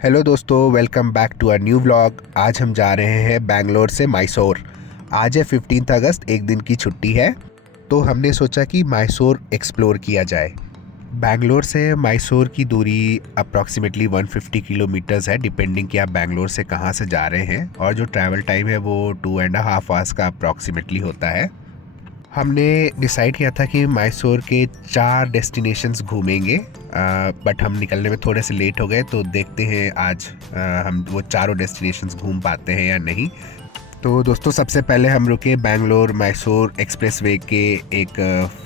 Hello दोस्तों, welcome back to a new vlog. आज हम जा रहे हैं बैंगलोर से मैसूर। आज है 15 अगस्त, एक दिन की छुट्टी है, तो हमने सोचा कि मैसूर एक्सप्लोर किया जाए। बैंगलोर से मैसूर की दूरी अप्रॉक्सीमेटली 150 किलोमीटर्स है, डिपेंडिंग कि आप बैंगलोर से कहाँ से जा रहे हैं। और जो ट्रैवल टाइम है वो 2.5 आवर्स का अप्रॉक्सीमेटली होता है। हमने डिसाइड किया था कि मैसूर के 4 डेस्टिनेशंस घूमेंगे, बट हम निकलने में थोड़े से लेट हो गए, तो देखते हैं आज हम वो चारों डेस्टिनेशंस घूम पाते हैं या नहीं। तो दोस्तों, सबसे पहले हम रुके बैंगलोर मैसूर एक्सप्रेसवे के एक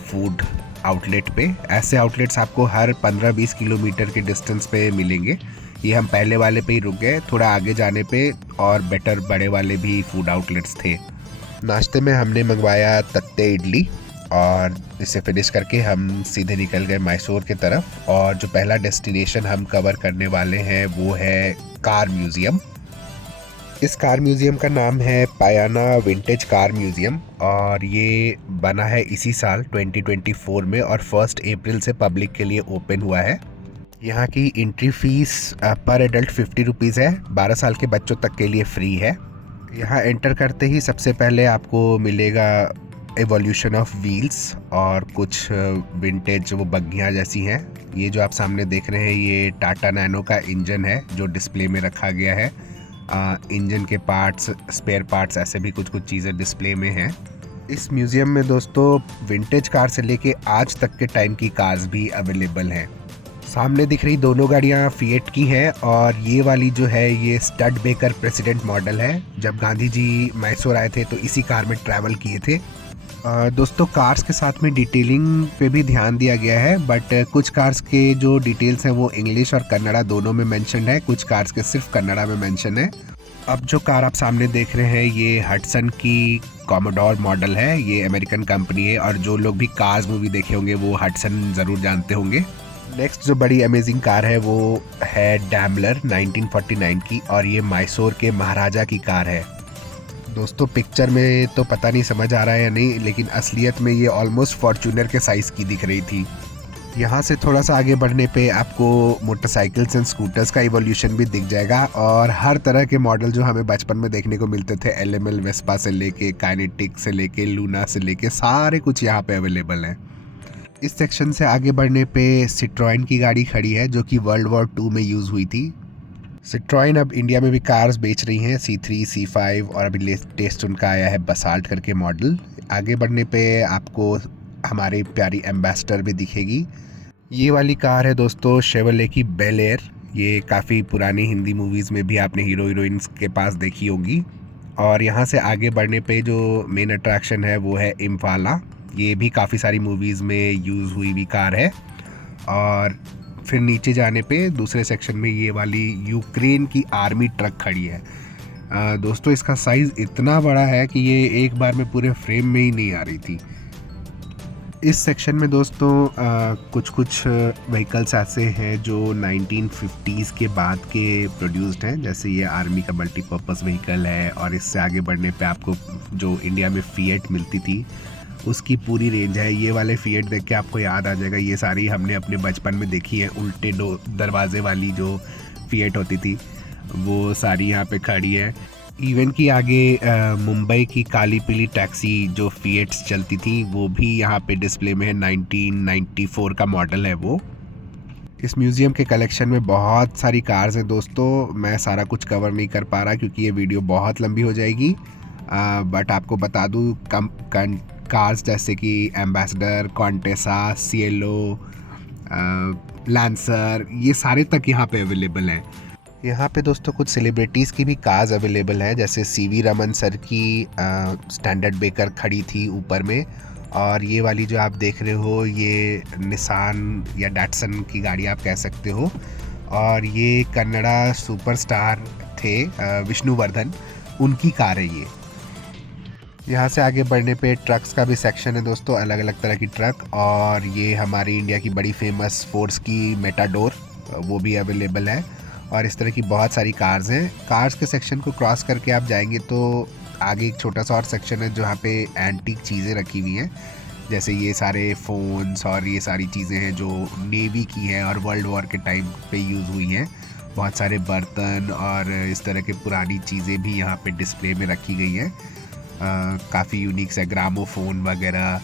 फूड आउटलेट पे। ऐसे आउटलेट्स आपको हर 15-20 किलोमीटर के डिस्टेंस पे मिलेंगे। ये हम पहले वाले पे ही रुक गए, थोड़ा आगे जाने पे और बेटर बड़े वाले भी फूड आउटलेट्स थे। नाश्ते में हमने मंगवाया तत्ते इडली, और इसे फिनिश करके हम सीधे निकल गए मैसूर की तरफ। और जो पहला डेस्टिनेशन हम कवर करने वाले हैं वो है कार म्यूज़ियम। इस कार म्यूज़ियम का नाम है पायाना विंटेज कार म्यूज़ियम, और ये बना है इसी साल 2024 में, और 1 अप्रैल से पब्लिक के लिए ओपन हुआ है। यहाँ की एंट्री फीस पर एडल्ट 50 रुपीज़ है, 12 साल के बच्चों तक के लिए फ्री है। यहाँ एंटर करते ही सबसे पहले आपको मिलेगा एवोल्यूशन ऑफ व्हील्स और कुछ विंटेज वो बग्घियाँ जैसी हैं। ये जो आप सामने देख रहे हैं ये टाटा नैनो का इंजन है जो डिस्प्ले में रखा गया है। इंजन के पार्ट्स, स्पेयर पार्ट्स, ऐसे भी कुछ कुछ चीज़ें डिस्प्ले में हैं। इस म्यूज़ियम में दोस्तों विंटेज कार से लेके आज तक के टाइम की कार्स भी अवेलेबल हैं। सामने दिख रही दोनों गाड़ियाँ फिएट की हैं, और ये वाली जो है ये स्टड बेकर प्रेसिडेंट मॉडल है। जब गांधी जी मैसूर आए थे तो इसी कार में ट्रैवल किए थे। दोस्तों, कार्स के साथ में डिटेलिंग पे भी ध्यान दिया गया है, बट कुछ कार्स के जो डिटेल्स हैं वो इंग्लिश और कन्नड़ा दोनों में मेंशन है, कुछ कार्स के सिर्फ कन्नड़ा में मेंशन है। अब जो कार आप सामने देख रहे हैं ये हडसन की कॉमोडोर मॉडल है। ये अमेरिकन कंपनी है, और जो लोग भी कार्स मूवी देखे होंगे वो हडसन ज़रूर जानते होंगे। नेक्स्ट जो बड़ी अमेजिंग कार है वो है डैमलर 1949 की, और ये मैसूर के महाराजा की कार है। दोस्तों, पिक्चर में तो पता नहीं समझ आ रहा है या नहीं, लेकिन असलियत में ये ऑलमोस्ट फॉर्च्यूनर के साइज़ की दिख रही थी। यहाँ से थोड़ा सा आगे बढ़ने पे आपको मोटरसाइकिल्स एंड स्कूटर्स का इवोल्यूशन भी दिख जाएगा, और हर तरह के मॉडल जो हमें बचपन में देखने को मिलते थे, एलएमएल वेस्पा से लेके काइनेटिक से लेके लूना से लेके सारे कुछ यहाँ पे अवेलेबल हैं। इस सेक्शन से आगे बढ़ने पे सिट्रोइन की गाड़ी खड़ी है जो कि वर्ल्ड वॉर 2 में यूज़ हुई थी। सिट्रोइन अब इंडिया में भी कार्स बेच रही हैं, C3, C5, और अभी लेटेस्ट उनका आया है बसाल्ट करके मॉडल। आगे बढ़ने पे आपको हमारी प्यारी एम्बेसडर भी दिखेगी। ये वाली कार है दोस्तों शेवरले की बेल एयर। ये काफ़ी पुरानी हिंदी मूवीज़ में भी आपने हीरो हीरोइंस के पास देखी होगी। और यहाँ से आगे बढ़ने पे जो मेन अट्रैक्शन है वो है इम्फाला। ये भी काफ़ी सारी मूवीज़ में यूज़ हुई भी कार है। और फिर नीचे जाने पे दूसरे सेक्शन में ये वाली यूक्रेन की आर्मी ट्रक खड़ी है। दोस्तों, इसका साइज़ इतना बड़ा है कि ये एक बार में पूरे फ्रेम में ही नहीं आ रही थी। इस सेक्शन में दोस्तों कुछ कुछ व्हीकल्स ऐसे हैं जो 1950s के बाद के प्रोड्यूस्ड हैं, जैसे ये आर्मी का मल्टीपर्पज़ व्हीकल है। और इससे आगे बढ़ने पे आपको जो इंडिया में फिएट मिलती थी उसकी पूरी रेंज है। ये वाले फिएट देख के आपको याद आ जाएगा, ये सारी हमने अपने बचपन में देखी है। उल्टे दरवाजे वाली जो फिएट होती थी वो सारी यहाँ पे खड़ी है। इवन की आगे मुंबई की काली पीली टैक्सी जो फिएट्स चलती थी वो भी यहाँ पे डिस्प्ले में है, 1994 का मॉडल है वो। इस म्यूज़ियम के कलेक्शन में बहुत सारी कार्स हैं दोस्तों, मैं सारा कुछ कवर नहीं कर पा रहा क्योंकि ये वीडियो बहुत लंबी हो जाएगी। बट आपको बता दूँ कार्स जैसे कि एम्बेसडर, कॉन्टेसा, सिएलो, लैंसर, ये सारे तक यहाँ पे अवेलेबल हैं। यहाँ पे दोस्तों कुछ सेलिब्रिटीज़ की भी कार्स अवेलेबल हैं, जैसे सीवी रमन सर की स्टैंडर्ड बेकर खड़ी थी ऊपर में। और ये वाली जो आप देख रहे हो ये निसान या डैटसन की गाड़ी आप कह सकते हो। और ये कन्नड़ा सुपरस्टार थे विष्णुवर्धन, उनकी कार है ये। यहाँ से आगे बढ़ने पे ट्रक्स का भी सेक्शन है दोस्तों, अलग अलग तरह की ट्रक। और ये हमारी इंडिया की बड़ी फेमस फोर्स की मेटाडोर, वो भी अवेलेबल है। और इस तरह की बहुत सारी कार्स हैं। कार्स के सेक्शन को क्रॉस करके आप जाएंगे तो आगे एक छोटा सा और सेक्शन है जहाँ पे एंटीक चीज़ें रखी हुई हैं, जैसे ये सारे फ़ोन्स और ये सारी चीज़ें हैं जो नेवी की हैं और वर्ल्ड वॉर के टाइम पे यूज़ हुई हैं। बहुत सारे बर्तन और इस तरह के पुरानी चीज़ें भी यहाँ पे डिस्प्ले में रखी गई हैं। काफ़ी यूनिक सा ग्रामोफोन वगैरह,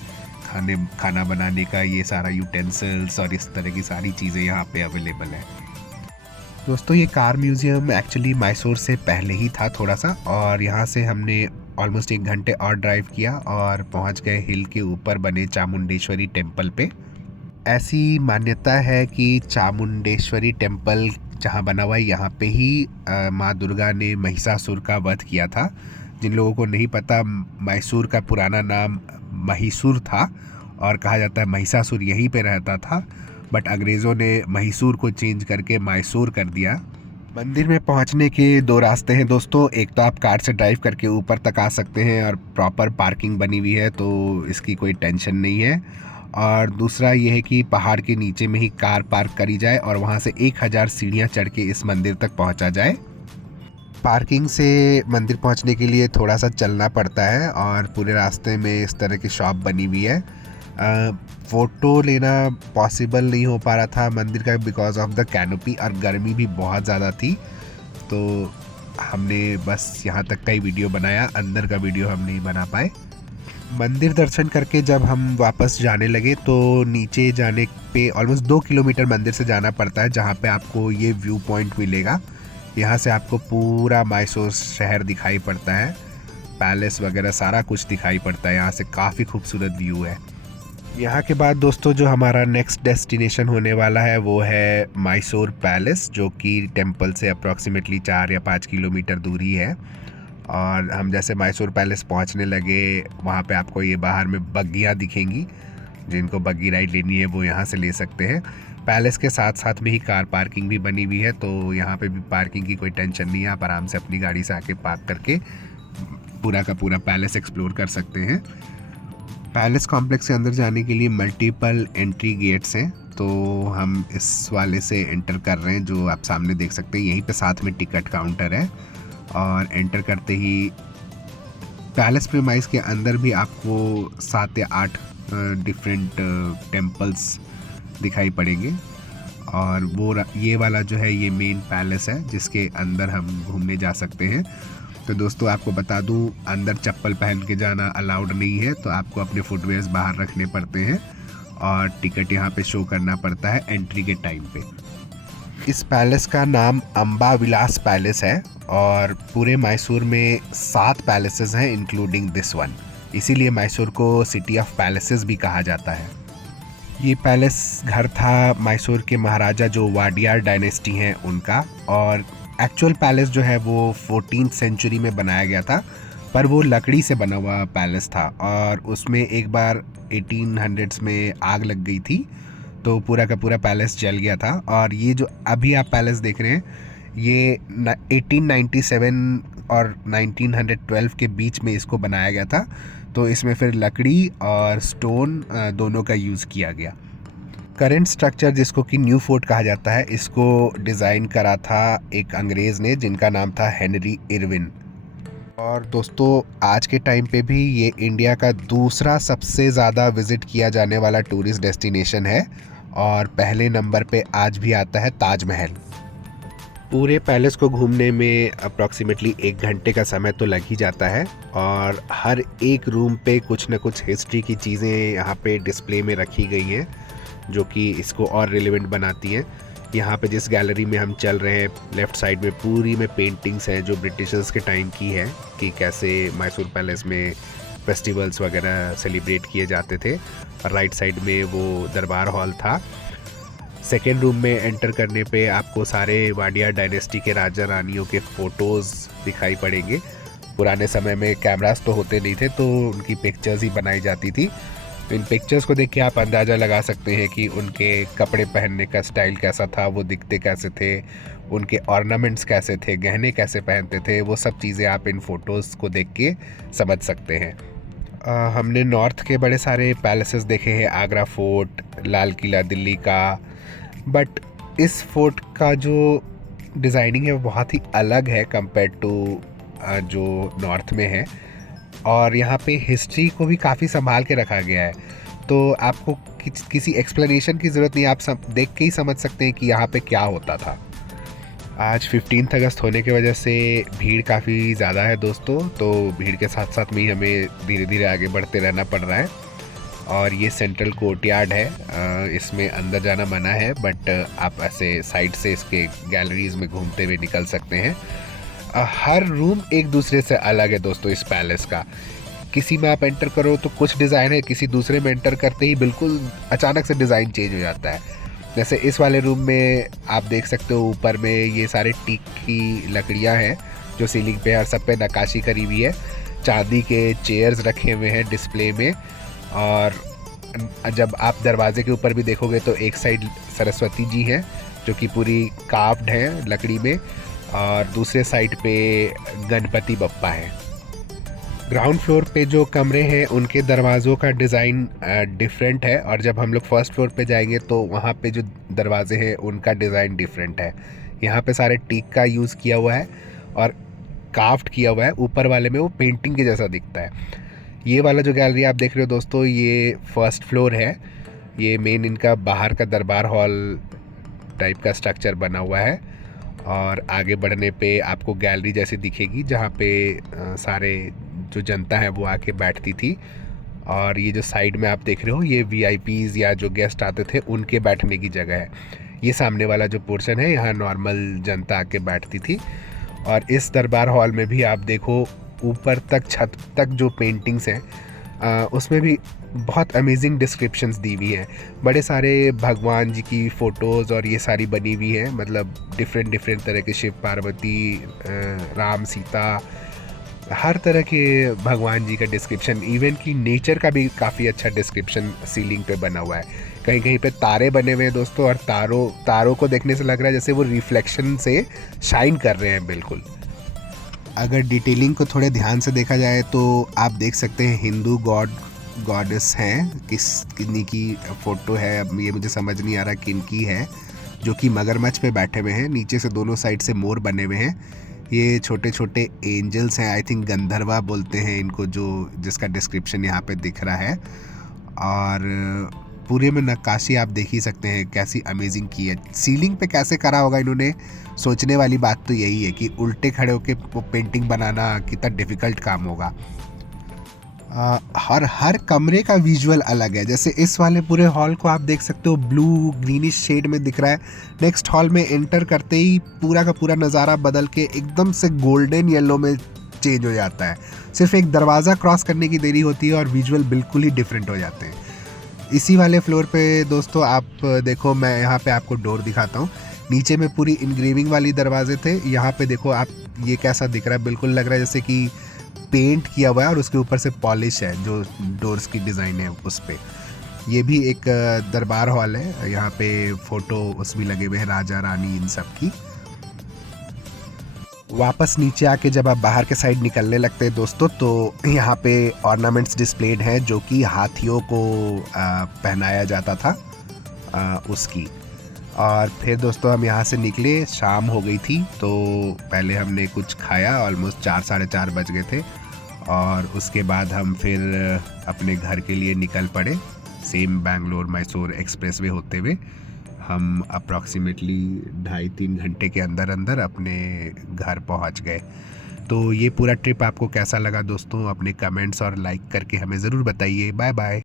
खाना बनाने का ये सारा यूटेंसिल्स और इस तरह की सारी चीज़ें यहाँ पे अवेलेबल है। दोस्तों ये कार म्यूज़ियम एक्चुअली मैसूर से पहले ही था थोड़ा सा, और यहाँ से हमने ऑलमोस्ट 1 घंटे और ड्राइव किया और पहुँच गए हिल के ऊपर बने चामुंडेश्वरी टेम्पल पे। ऐसी मान्यता है कि चामुंडेश्वरी टेम्पल जहाँ बना हुआ है यहाँ पे ही माँ दुर्गा ने महिषासुर का वध किया था। जिन लोगों को नहीं पता, मैसूर का पुराना नाम महिसूर था और कहा जाता है महिषासुर यहीं पे रहता था, बट अंग्रेज़ों ने महिसूर को चेंज करके मैसूर कर दिया। मंदिर में पहुंचने के 2 रास्ते हैं दोस्तों। एक तो आप कार से ड्राइव करके ऊपर तक आ सकते हैं और प्रॉपर पार्किंग बनी हुई है, तो इसकी कोई टेंशन नहीं है। और दूसरा ये है कि पहाड़ के नीचे में ही कार पार्क करी जाए और वहां से 1000 सीढ़ियाँ चढ़ के इस मंदिर तक पहुंचा जाए। पार्किंग से मंदिर पहुंचने के लिए थोड़ा सा चलना पड़ता है और पूरे रास्ते में इस तरह की शॉप बनी हुई है। फ़ोटो लेना पॉसिबल नहीं हो पा रहा था मंदिर का बिकॉज ऑफ द कैनोपी, और गर्मी भी बहुत ज़्यादा थी, तो हमने बस यहाँ तक का ही वीडियो बनाया, अंदर का वीडियो हम नहीं बना पाए। मंदिर दर्शन करके जब हम वापस जाने लगे तो नीचे जाने पे ऑलमोस्ट 2 किलोमीटर मंदिर से जाना पड़ता है, जहाँ पे आपको ये व्यू पॉइंट मिलेगा। यहाँ से आपको पूरा मैसूर शहर दिखाई पड़ता है, पैलेस वगैरह सारा कुछ दिखाई पड़ता है। यहाँ से काफ़ी खूबसूरत व्यू है। यहाँ के बाद दोस्तों जो हमारा नेक्स्ट डेस्टिनेशन होने वाला है वो है मैसूर पैलेस, जो कि टेंपल से अप्रॉक्सीमेटली 4 या 5 किलोमीटर दूरी है। और हम जैसे मैसूर पैलेस पहुँचने लगे, वहाँ पे आपको ये बाहर में बग्गियाँ दिखेंगी। जिनको बग्गी राइड लेनी है वो यहाँ से ले सकते हैं। पैलेस के साथ साथ में ही कार पार्किंग भी बनी हुई है, तो यहाँ पे भी पार्किंग की कोई टेंशन नहीं है। आप आराम से अपनी गाड़ी से आके पार्क करके पूरा का पूरा पैलेस एक्सप्लोर कर सकते हैं। पैलेस कॉम्प्लेक्स के अंदर जाने के लिए मल्टीपल एंट्री गेट्स हैं, तो हम इस वाले से एंटर कर रहे हैं जो आप सामने देख सकते हैं। यहीं पे साथ में टिकट काउंटर है और एंटर करते ही पैलेस प्रीमाइस के अंदर भी आपको 7 या 8 डिफरेंट टेम्पल्स दिखाई पड़ेंगे। और वो ये वाला जो है ये मेन पैलेस है जिसके अंदर हम घूमने जा सकते हैं। तो दोस्तों आपको बता दूं, अंदर चप्पल पहन के जाना अलाउड नहीं है, तो आपको अपने फुटवेयर्स बाहर रखने पड़ते हैं और टिकट यहाँ पे शो करना पड़ता है एंट्री के टाइम पे। इस पैलेस का नाम अम्बा विलास पैलेस है और पूरे मैसूर में 7 पैलेसेस हैं इंक्लूडिंग दिस वन, इसीलिए मैसूर को सिटी ऑफ पैलेसेस भी कहा जाता है। ये पैलेस घर था मैसूर के महाराजा जो वाडियार डायनेस्टी हैं उनका, और एक्चुअल पैलेस जो है वो 14th सेंचुरी में बनाया गया था, पर वो लकड़ी से बना हुआ पैलेस था और उसमें एक बार 1800s में आग लग गई थी, तो पूरा का पूरा पैलेस जल गया था। और ये जो अभी आप पैलेस देख रहे हैं ये 1897 और 1912 के बीच में इसको बनाया गया था, तो इसमें फिर लकड़ी और स्टोन दोनों का यूज़ किया गया। करंट स्ट्रक्चर जिसको कि न्यू फोर्ट कहा जाता है, इसको डिज़ाइन करा था एक अंग्रेज़ ने जिनका नाम था हेनरी इरविन। और दोस्तों आज के टाइम पे भी ये इंडिया का दूसरा सबसे ज़्यादा विज़िट किया जाने वाला टूरिस्ट डेस्टिनेशन है और पहले नंबर पे आज भी आता है ताजमहल। पूरे पैलेस को घूमने में अप्रॉक्सीमेटली 1 घंटे का समय तो लग ही जाता है और हर एक रूम पे कुछ न कुछ हिस्ट्री की चीज़ें यहाँ पे डिस्प्ले में रखी गई हैं जो कि इसको और रिलेवेंट बनाती हैं। यहाँ पे जिस गैलरी में हम चल रहे हैं लेफ़्ट साइड में पूरी में पेंटिंग्स हैं जो ब्रिटिशर्स के टाइम की है कि कैसे मैसूर पैलेस में फेस्टिवल्स वगैरह सेलिब्रेट किए जाते थे, और राइट साइड में वो दरबार हॉल था। सेकेंड रूम में एंटर करने पे आपको सारे वाडियार डायनेस्टी के राजा रानियों के फ़ोटोज़ दिखाई पड़ेंगे। पुराने समय में कैमरास तो होते नहीं थे, तो उनकी पिक्चर्स ही बनाई जाती थी। तो इन पिक्चर्स को देख के आप अंदाज़ा लगा सकते हैं कि उनके कपड़े पहनने का स्टाइल कैसा था, वो दिखते कैसे थे, उनके ऑर्नामेंट्स कैसे थे, गहने कैसे पहनते थे, वो सब चीज़ें आप इन फ़ोटोज़ को देख के समझ सकते हैं। हमने नॉर्थ के बड़े सारे पैलेसेस देखे हैं, आगरा फोर्ट, लाल किला दिल्ली का, बट इस फोर्ट का जो डिज़ाइनिंग है वो बहुत ही अलग है कंपेयर टू जो नॉर्थ में है, और यहाँ पे हिस्ट्री को भी काफ़ी संभाल के रखा गया है। तो आपको किसी एक्सप्लेनेशन की ज़रूरत नहीं, आप देख के ही समझ सकते हैं कि यहाँ पे क्या होता था। आज 15 अगस्त होने की वजह से भीड़ काफ़ी ज़्यादा है दोस्तों, तो भीड़ के साथ साथ में ही हमें धीरे धीरे आगे बढ़ते रहना पड़ रहा है। और ये सेंट्रल कोर्टयार्ड है, इसमें अंदर जाना मना है, बट आप ऐसे साइड से इसके गैलरीज में घूमते हुए निकल सकते हैं। हर रूम एक दूसरे से अलग है दोस्तों इस पैलेस का। किसी में आप एंटर करो तो कुछ डिज़ाइन है, किसी दूसरे में एंटर करते ही बिल्कुल अचानक से डिज़ाइन चेंज हो जाता है। जैसे इस वाले रूम में आप देख सकते हो, ऊपर में ये सारे टीक की लकड़ियां हैं जो सीलिंग पे और सब पे नक्काशी करी हुई है। चांदी के चेयर्स रखे हुए हैं डिस्प्ले में। और जब आप दरवाजे के ऊपर भी देखोगे तो एक साइड सरस्वती जी हैं जो कि पूरी कार्व्ड हैं लकड़ी में, और दूसरे साइड पे गणपति बप्पा हैं। ग्राउंड फ्लोर पे जो कमरे हैं उनके दरवाज़ों का डिज़ाइन डिफरेंट है, और जब हम लोग फर्स्ट फ्लोर पे जाएंगे तो वहाँ पे जो दरवाजे हैं उनका डिज़ाइन डिफरेंट है। यहाँ पे सारे टीक का यूज़ किया हुआ है और काफ्ट किया हुआ है। ऊपर वाले में वो पेंटिंग के जैसा दिखता है। ये वाला जो गैलरी आप देख रहे हो दोस्तों, ये फर्स्ट फ्लोर है। ये मेन इनका बाहर का दरबार हॉल टाइप का स्ट्रक्चर बना हुआ है, और आगे बढ़ने पे आपको गैलरी जैसी दिखेगी जहाँ पे सारे जो जनता है वो आके बैठती थी। और ये जो साइड में आप देख रहे हो, ये वीआईपीज़ या जो गेस्ट आते थे उनके बैठने की जगह है। ये सामने वाला जो पोर्शन है, यहाँ नॉर्मल जनता आके बैठती थी। और इस दरबार हॉल में भी आप देखो, ऊपर तक छत तक जो पेंटिंग्स हैं उसमें भी बहुत अमेजिंग डिस्क्रिप्शंस दी हुई हैं। बड़े सारे भगवान जी की फ़ोटोज़ और ये सारी बनी हुई हैं, मतलब डिफरेंट तरह के शिव पार्वती, राम सीता, हर तरह के भगवान जी का डिस्क्रिप्शन। इवन की नेचर का भी काफ़ी अच्छा डिस्क्रिप्शन सीलिंग पे बना हुआ है। कहीं कहीं पे तारे बने हुए हैं दोस्तों, और तारों को देखने से लग रहा है जैसे वो रिफ्लेक्शन से शाइन कर रहे हैं बिल्कुल। अगर डिटेलिंग को थोड़े ध्यान से देखा जाए तो आप देख सकते हैं हिंदू गॉडेस हैं। किन्हीं की फ़ोटो है, अब ये मुझे समझ नहीं आ रहा किन की है, जो कि मगरमच्छ पे बैठे हुए हैं। नीचे से दोनों साइड से मोर बने हुए हैं। ये छोटे छोटे एंजल्स हैं, आई थिंक गंधर्वा बोलते हैं इनको, जो जिसका डिस्क्रिप्शन यहाँ पे दिख रहा है। और पूरे में नक्काशी आप देख ही सकते हैं कैसी अमेजिंग की है। सीलिंग पे कैसे करा होगा इन्होंने, सोचने वाली बात तो यही है कि उल्टे खड़े होके पेंटिंग बनाना कितना डिफ़िकल्ट काम होगा। हर कमरे का विजुअल अलग है। जैसे इस वाले पूरे हॉल को आप देख सकते हो, ब्लू ग्रीनिश शेड में दिख रहा है। नेक्स्ट हॉल में एंटर करते ही पूरा का पूरा नज़ारा बदल के एकदम से गोल्डन येलो में चेंज हो जाता है। सिर्फ एक दरवाज़ा क्रॉस करने की देरी होती है और विजुअल बिल्कुल ही डिफरेंट हो जाते हैं। इसी वाले फ्लोर पे दोस्तों आप देखो, मैं यहाँ पे आपको डोर दिखाता हूँ। नीचे में पूरी इनग्रेविंग वाली दरवाजे थे, यहाँ पे देखो आप, ये कैसा दिख रहा है, बिल्कुल लग रहा है जैसे कि पेंट किया हुआ है और उसके ऊपर से पॉलिश है जो डोर्स की डिज़ाइन है उस पे। ये भी एक दरबार हॉल है, यहाँ पे फ़ोटो उस भी लगे हुए हैं, राजा रानी इन सब की। वापस नीचे आके जब आप बाहर के साइड निकलने लगते हैं दोस्तों, तो यहाँ पे ऑर्नामेंट्स डिस्प्लेड हैं जो कि हाथियों को पहनाया जाता था उसकी। और फिर दोस्तों हम यहाँ से निकले, शाम हो गई थी, तो पहले हमने कुछ खाया, ऑलमोस्ट 4 साढ़े 4 बज गए थे। और उसके बाद हम फिर अपने घर के लिए निकल पड़े। सेम बैंगलोर मैसूर एक्सप्रेसवे होते हुए हम अप्रॉक्सीमेटली 2.5-3 घंटे के अंदर अंदर अपने घर पहुंच गए। तो ये पूरा ट्रिप आपको कैसा लगा दोस्तों, अपने कमेंट्स और लाइक करके हमें ज़रूर बताइए। Bye bye.